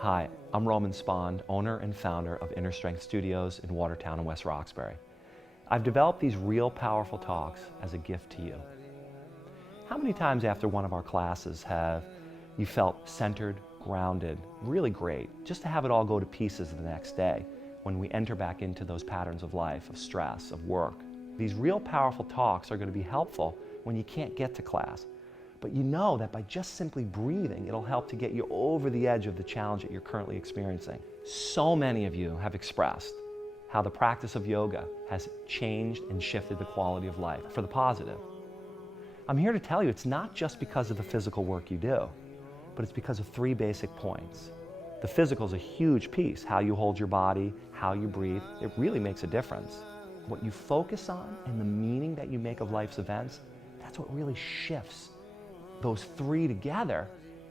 Hi, I'm Roman Spond, owner and founder of Inner Strength Studios in Watertown and West Roxbury. I've developed these real powerful talks as a gift to you. How many times after one of our classes have you felt centered, grounded, really great, just to have it all go to pieces the next day when we enter back into those patterns of life, of stress, of work? These real powerful talks are going to be helpful when you can't get to class. But you know that by just simply breathing, it'll help to get you over the edge of the challenge that you're currently experiencing. So many of you have expressed how the practice of yoga has changed and shifted the quality of life for the positive. I'm here to tell you it's not just because of the physical work you do, but it's because of three basic points. The physical is a huge piece, how you hold your body, how you breathe. It really makes a difference. What you focus on and the meaning that you make of life's events, that's what really shifts. Those three together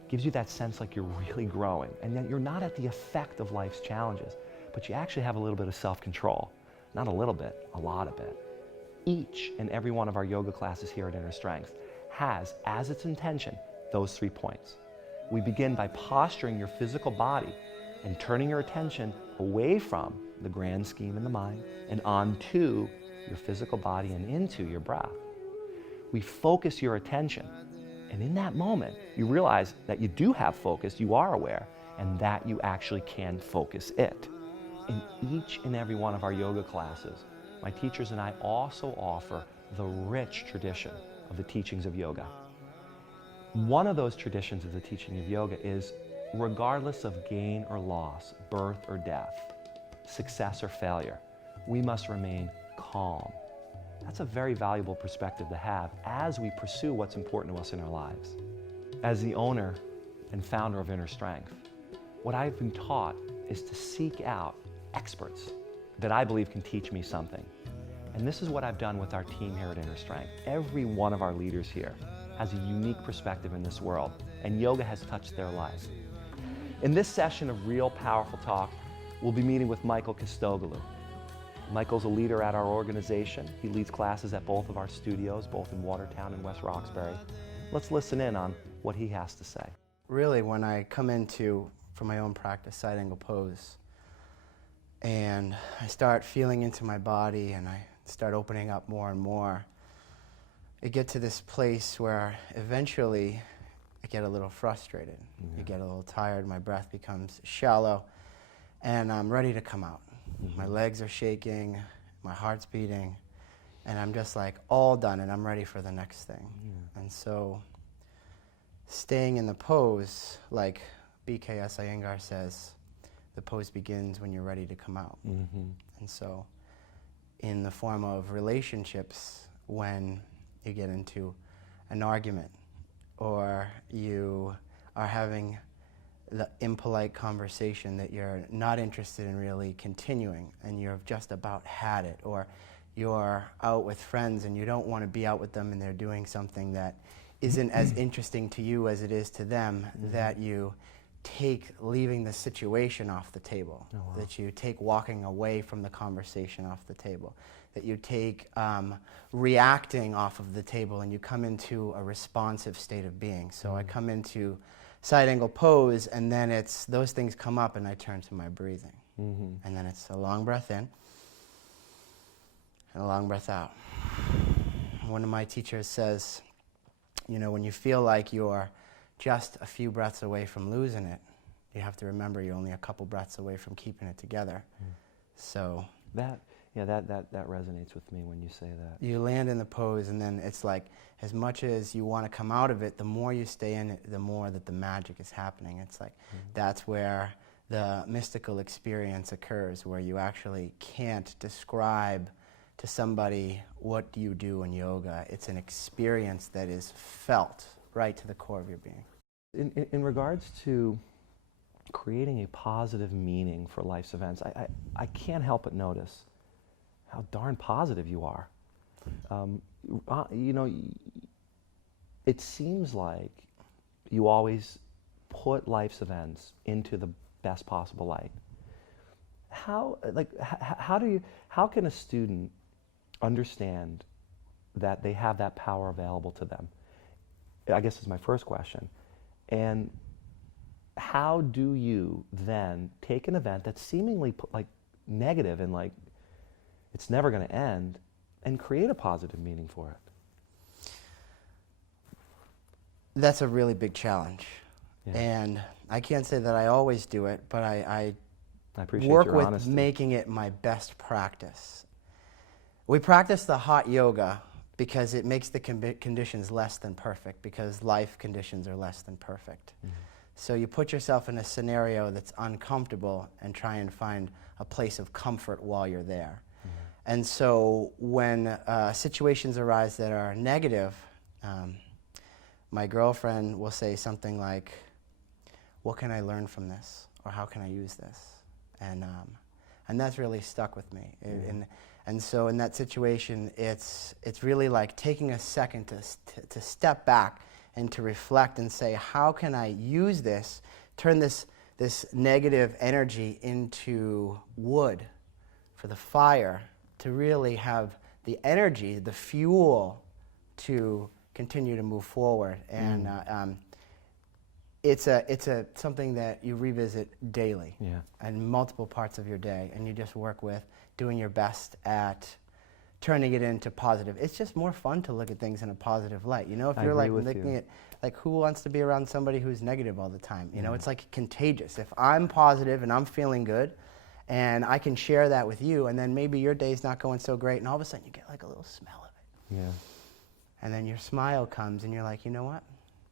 gives you that sense like you're really growing and that you're not at the effect of life's challenges, but you actually have a little bit of self-control. Not a little bit, a lot of it. Each and every one of our yoga classes here at Inner Strength has as its intention those 3 points. We begin by posturing your physical body and turning your attention away from the grand scheme in the mind and onto your physical body and into your breath. We focus your attention. And in that moment, you realize that you do have focus, you are aware, and that you actually can focus it. In each and every one of our yoga classes, my teachers and I also offer the rich tradition of the teachings of yoga. One of those traditions of the teaching of yoga is, regardless of gain or loss, birth or death, success or failure, we must remain calm. That's a very valuable perspective to have as we pursue what's important to us in our lives. As the owner and founder of Inner Strength, what I've been taught is to seek out experts that I believe can teach me something. And this is what I've done with our team here at Inner Strength. Every one of our leaders here has a unique perspective in this world, and yoga has touched their lives. In this session of Real Powerful Talk, we'll be meeting with Michael Kistoglou. Michael's a leader at our organization. He leads classes at both of our studios, both in Watertown and West Roxbury. Let's listen in on what he has to say. Really, when I come into, for my own practice, side angle pose, and I start feeling into my body and I start opening up more and more, I get to this place where eventually I get a little frustrated. I get a little tired, my breath becomes shallow, and I'm ready to come out. My legs are shaking, my heart's beating, and I'm just like all done and I'm ready for the next thing. And so staying in the pose, like BKS Iyengar says, the pose begins when you're ready to come out. And so in the form of relationships, when you get into an argument or you are having the impolite conversation that you're not interested in really continuing and you've just about had it, or you're out with friends and you don't want to be out with them and they're doing something that isn't as interesting to you as it is to them, that you take leaving the situation off the table, that you take walking away from the conversation off the table, that you take reacting off of the table and you come into a responsive state of being. So I come into side angle pose, and then it's those things come up and I turn to my breathing. And then it's a long breath in and a long breath out. One of my teachers says, you know, when you feel like you're just a few breaths away from losing it, you have to remember you're only a couple breaths away from keeping it together. So that resonates with me when you say that. You land in the pose, and then it's like, as much as you want to come out of it, the more you stay in it, the more that the magic is happening. It's like, that's where the mystical experience occurs, where you actually can't describe to somebody what you do in yoga. It's an experience that is felt right to the core of your being. In regards to creating a positive meaning for life's events, I can't help but notice how darn positive you are. You know, it seems like you always put life's events into the best possible light. How can a student understand that they have that power available to them? I guess is my first question. And how do you then take an event that's seemingly like negative and like it's never going to end and create a positive meaning for it? That's a really big challenge. Yeah. And I can't say that I always do it, but I appreciate work your with honesty. making it my best practice. We practice the hot yoga because it makes the conditions less than perfect, because life conditions are less than perfect. Mm-hmm. So you put yourself in a scenario that's uncomfortable and try and find a place of comfort while you're there. Mm-hmm. And so when situations arise that are negative, my girlfriend will say something like, "What can I learn from this?" Or "How can I use this?" And that's really stuck with me. Mm-hmm. And so in that situation, it's really like taking a second to step back and to reflect and say, how can I use this, turn this negative energy into wood for the fire, to really have the energy, the fuel to continue to move forward. And it's something that you revisit daily, in multiple parts of your day, and you just work with doing your best at turning it into positive. It's just more fun to look at things in a positive light. You know, if you're like looking at, like, who wants to be around somebody who's negative all the time? You know, it's like contagious. If I'm positive and I'm feeling good, and I can share that with you, and then maybe your day's not going so great, and all of a sudden you get like a little smell of it. Yeah. And then your smile comes, and you're like, you know what?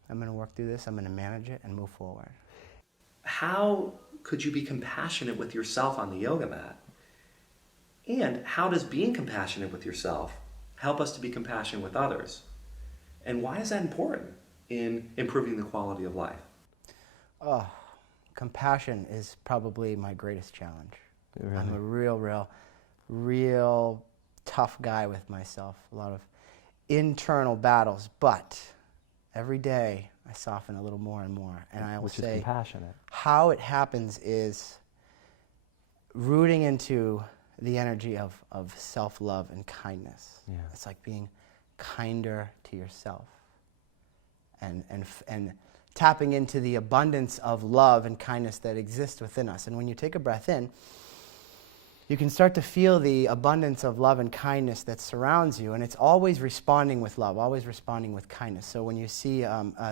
I'm going to work through this. I'm going to manage it and move forward. How could you be compassionate with yourself on the yoga mat? And how does being compassionate with yourself help us to be compassionate with others? And why is that important in improving the quality of life? Oh, compassion is probably my greatest challenge. Really? I'm a real tough guy with myself. A lot of internal battles, but every day I soften a little more and more. And I will say, compassionate. How it happens is rooting into the energy of self-love and kindness. Yeah. It's like being kinder to yourself and tapping into the abundance of love and kindness that exists within us. And when you take a breath in, you can start to feel the abundance of love and kindness that surrounds you, and it's always responding with love, always responding with kindness. So when you see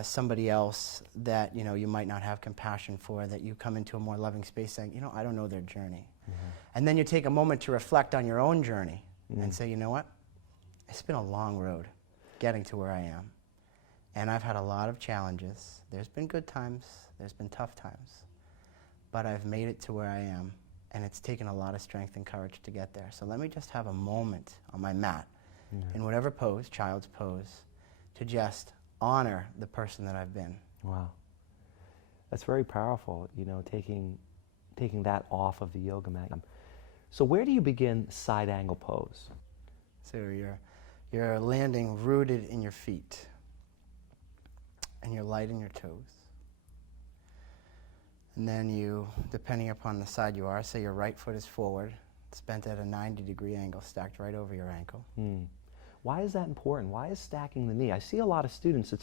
somebody else that you might not have compassion for, that you come into a more loving space saying, I don't know their journey. Mm-hmm. And then you take a moment to reflect on your own journey and say, you know what? It's been a long road getting to where I am. And I've had a lot of challenges. There's been good times, there's been tough times, but I've made it to where I am. And it's taken a lot of strength and courage to get there. So let me just have a moment on my mat, in whatever pose, child's pose, to just honor the person that I've been. Wow. That's very powerful, taking that off of the yoga mat. So where do you begin side angle pose? So you're landing rooted in your feet, and you're light in your toes. And then you, depending upon the side you are, say your right foot is forward, it's bent at a 90-degree angle, stacked right over your ankle. Why is that important? Why is stacking the knee? I see a lot of students,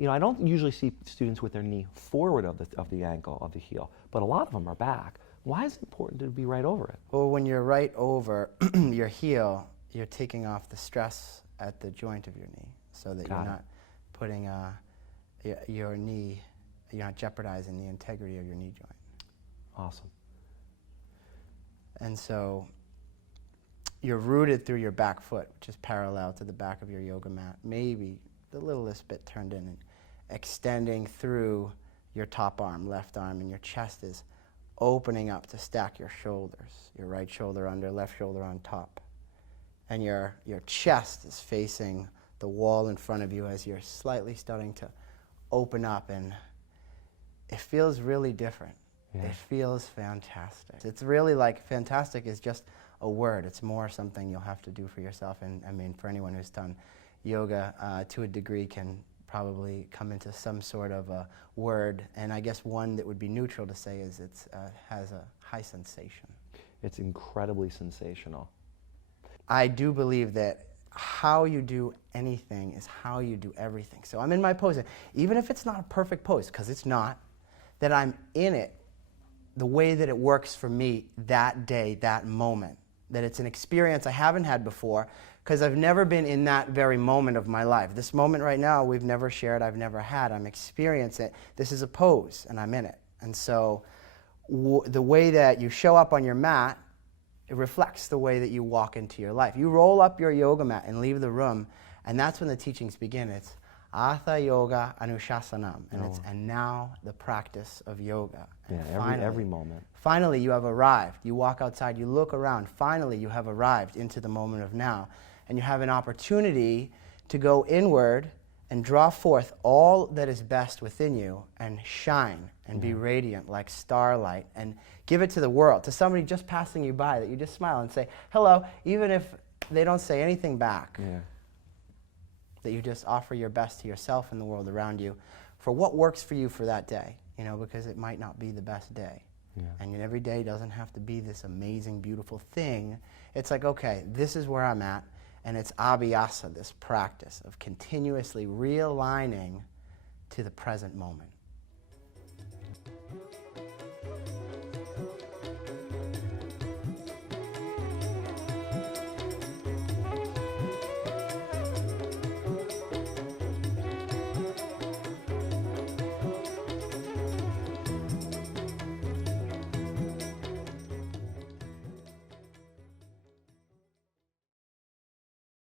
I don't usually see students with their knee forward of the ankle, of the heel, but a lot of them are back. Why is it important to be right over it? Well, when you're right over your heel, you're taking off the stress at the joint of your knee, so that you're not putting your knee, you're not jeopardizing the integrity of your knee joint. Awesome. And so you're rooted through your back foot, which is parallel to the back of your yoga mat, maybe the littlest bit turned in, and extending through your top arm, left arm, and your chest is opening up to stack your shoulders, your right shoulder under, left shoulder on top. And your chest is facing the wall in front of you as you're slightly starting to open up, and it feels really different. Yeah. It feels fantastic. It's really like fantastic is just a word. It's more something you'll have to do for yourself. And I mean, for anyone who's done yoga to a degree can probably come into some sort of a word. And I guess one that would be neutral to say is it has a high sensation. It's incredibly sensational. I do believe that how you do anything is how you do everything. So I'm in my pose. Even if it's not a perfect pose, because it's not, that I'm in it the way that it works for me that day, that moment. That it's an experience I haven't had before, because I've never been in that very moment of my life. This moment right now, we've never shared, I've never had. I'm experiencing it. This is a pose, and I'm in it. And so the way that you show up on your mat, it reflects the way that you walk into your life. You roll up your yoga mat and leave the room, and that's when the teachings begin. It's Atha Yoga Anushasanam, and now the practice of yoga. And every moment. Finally, you have arrived. You walk outside, you look around. Finally, you have arrived into the moment of now, and you have an opportunity to go inward and draw forth all that is best within you and shine and be radiant like starlight and give it to the world, to somebody just passing you by, that you just smile and say hello, even if they don't say anything back. That you just offer your best to yourself and the world around you for what works for you for that day, because it might not be the best day. And every day doesn't have to be this amazing, beautiful thing. It's like, okay, this is where I'm at, and it's abhyasa, this practice of continuously realigning to the present moment.